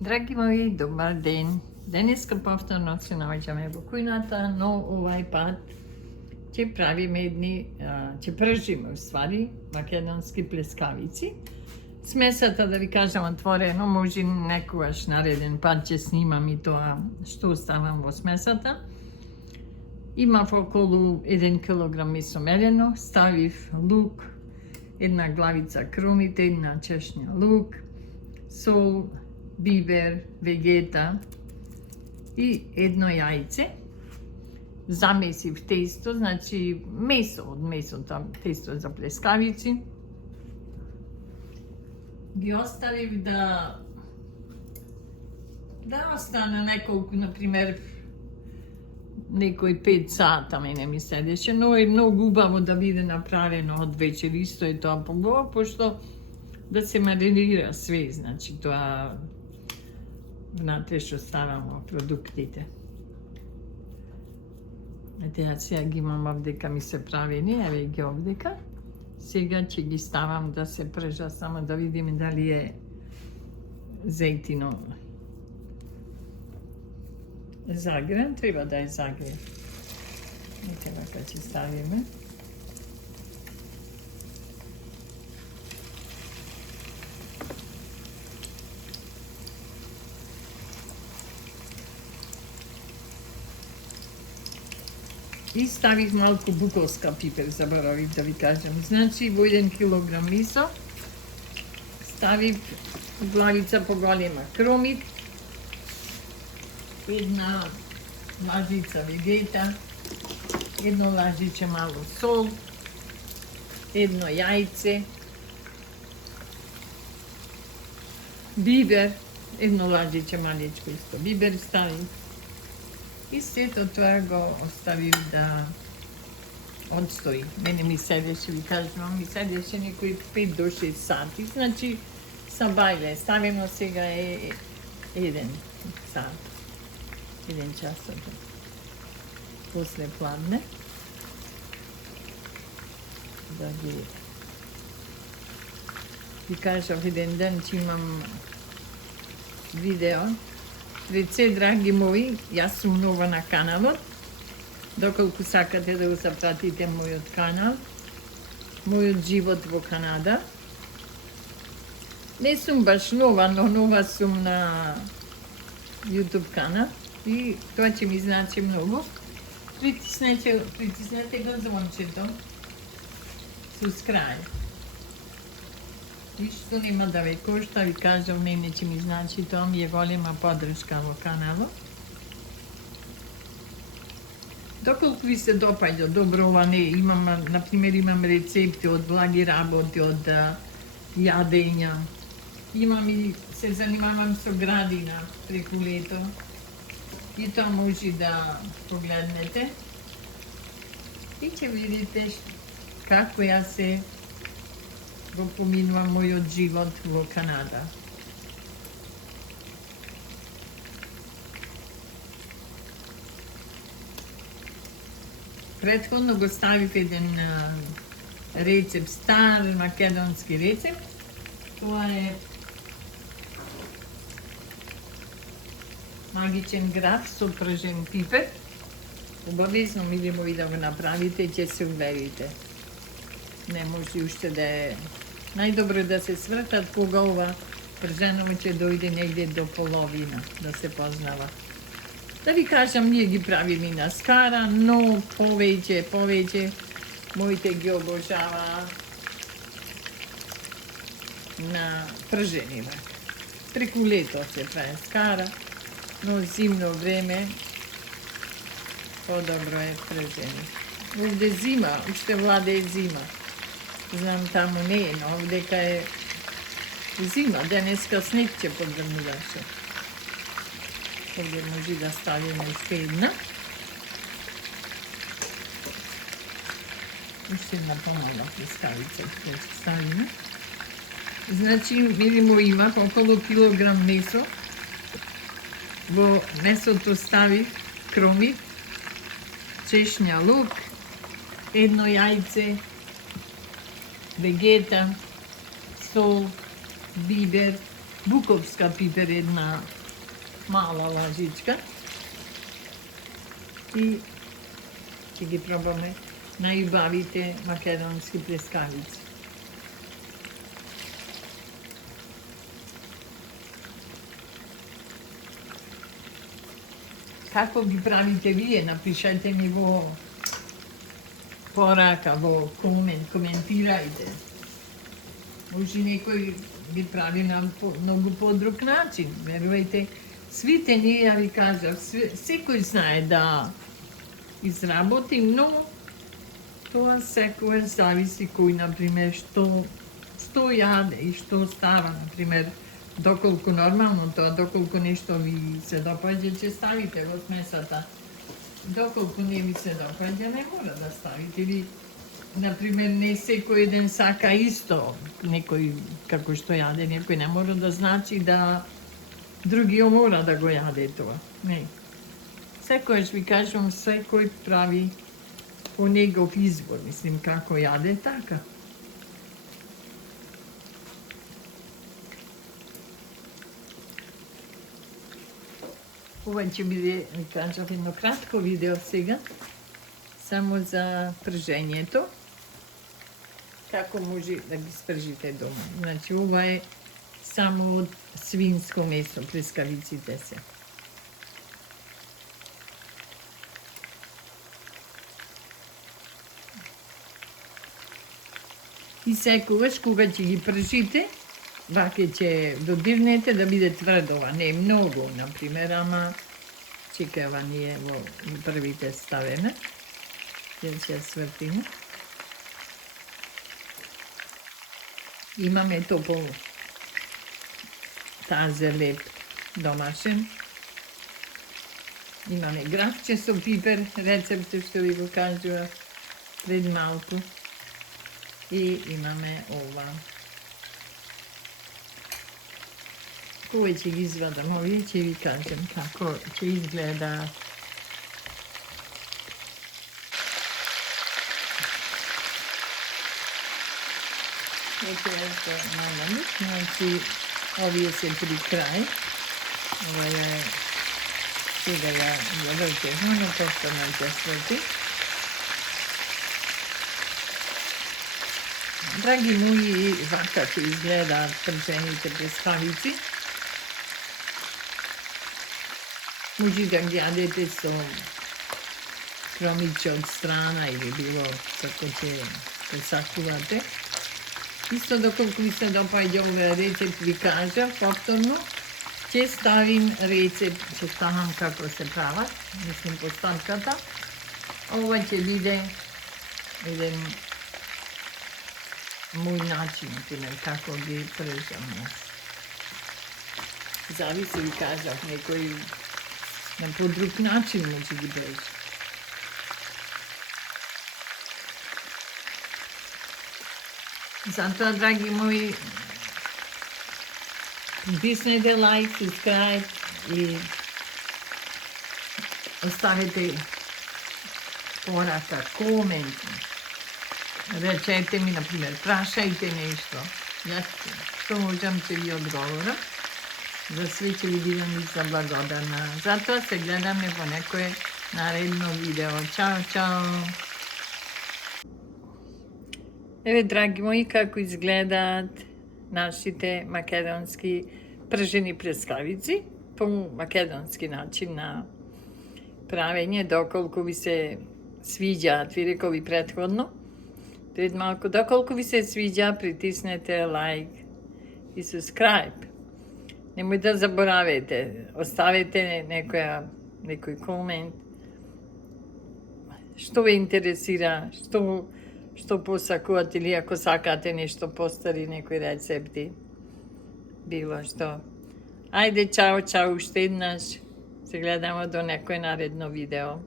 Драги мои, добар ден. Денеска повторно се наоѓаме во кујната, но овај пат ќе правиме ќе пржиме уствари македонски плескавици. Смесата, да ви кажам отворено, може некогаш нареден пат ќе снимам и тоа што оставам во смесата. Имав околу 1 килограм месо мелено, ставив лук, една главица крумите, една чешња лук, сол, бибер, вегета и едно јајце. Замесив тесто, значи месо од месото, тесто за плескавици. Ги оставив да остане неколку, например, некој 5 сата мене ми седеше, но е многу убаво да биде направено од вечер, исто е тоа побава, пошто да се маринира све, значи тоа внатре што ставам продуктите. Ете, ја сега ги имам овдека ми се правени, еве ги овдека. Сега ќе ги ставам да се пржа, само да видиме дали е зејтино загрен, треба да е загрен. Ете, вака ќе ставиме. И ставих малку буковска пипер, заборавив да ви кажам. Значи, во 1 килограм месо ставив главица поголема кромит, една лажица вегета, едно лажиче мало сол, едно јајце, бибер, едно лажиче малечко исто бибер ставив. И сето тоа го оставив да одстои. Мене ми седеше, ви кажам, ми седеше некои 5 до 6 сати. Значи, са бајле, ставимо сега е 1 сат. 1 часот. После пладне. Да ви кажав еден ден, че имам видео. Реце, драги мои, јас сум нова на каналот. Доколку сакате да го запратите мојот канал, мојот живот во Канада. Не сум баш нова, но нова сум на YouTube канал и тоа ќе ми значи многу. Притиснете го звончето. Subscribe. И што нема да ве кошта, ви кажам, мене ќе ми значи, тоа ми е голема подршка во каналот. Доколку ви се допаѓа, добро, ова не, имам, например, имам рецепти од благи работи, од јадења. Имам и се занимавам со градина преку лето. И тоа може да погледнете. И ќе видите како јас се го поминува мојот живот во Канада. Претходно го ставив еден рецепт, стар македонски рецепт. Тоа е магичен граф со пржен пипер. Обавезно, мили мои, да го направите, ќе се уверите. Не може уште да е... Најдобро да се свртат кога ова прженово ќе дојде негде до половина, да се познава. Да ви кажам, ние ги правиме на скара, но повеќе, моите ги обожава на пржени. Преку лето се прави скара, но зимно време подобро е пржени. Овде зима, уште владе е зима. Знам, таму не е, но овдека е зима. Денеска снег ќе подгрмуваше. Овде може да ставиме уште една. Уште една помална плескавица ќе ставиме. Значи, мили мои, имав околу килограм месо. Во месото ставих кромит, чешња лук, едно јајце, вегета, сол, бибер, буковска пипер, една мала лажичка. И ќе ги пробаме најубавите македонски плескавици. Како ги правите вие? Напишете ми во порака, во коментирајте. Може некој ги прави на многу подруг начин. Верувајте, свите ние, ја ви кажав, секој знае да изработи, но тоа секој зависи кој, например, што јаде и што става, например, доколку нормално тоа, доколку нешто ви се допаѓа, ќе ставите во смесата. Доколку не ви се допаѓа, не мора да ставите. Или, например, не секој ден сака исто, некој како што јаде, некој не мора да значи да другиот мора да го јаде тоа. Не. Секојаш ви кажам, секој прави по негов избор, мислим, како јаде, така. Ова ќе биде, ви кажав, едно кратко видео сега, само за пржењето, како може да ги спржите дома. Значи, ова е само од свинско месо, плескавиците се. И секогаш, кога ќе ги пржите, ваќе ќе додирнете да биде тврдова, не многу, например, ама чекава ние во првите ставеме, ќе се свртиме. Имаме топол тазе леп домашен. Имаме гравче со пипер, рецепти што ви го кажува пред малку. И имаме ова. Кога ќе ги извадам овие, ќе ви кажем како ќе изгледа. Ето е најмали, значи овие се при крај. Ова е сега ја вртевме, но повторно ќе сврти. Драги мои, вака ќе изгледаат пржените плескавици. Може да ги јадете со кромиче од страна или било како ќе посакувате. Исто доколку ми се допаѓа овој рецепт, ви кажа, повторно ќе ставим рецепт, ќе ставам како се прават, мислим постапката. Ова ќе биде еден мој начин, например, како ги пржам јас. Зависи, ви кажав, некој на подруг начин може ги пржи. Затоа, драги мои, натиснете лайк, subscribe и оставете порака, комент. Речете ми, например, прашајте нешто. Јас што можам ќе ви одговорам. За све ќе ви бидам заблагодарна. Затоа се гледаме во некое наредно видео. Чао, чао! Еве, драги мои, како изгледаат нашите македонски пржени плескавици по македонски начин на правење, доколку ви се свиѓаат, ви реков и претходно. Пред малку, доколку ви се свиѓа, притиснете лайк и subscribe. Немој да заборавете, оставете некој комент, што ве интересира, што посакувате или ако сакате нешто постари, некои рецепти, било што. Ајде, чао, чао, уште еднаш. Се гледаме до некој наредно видео.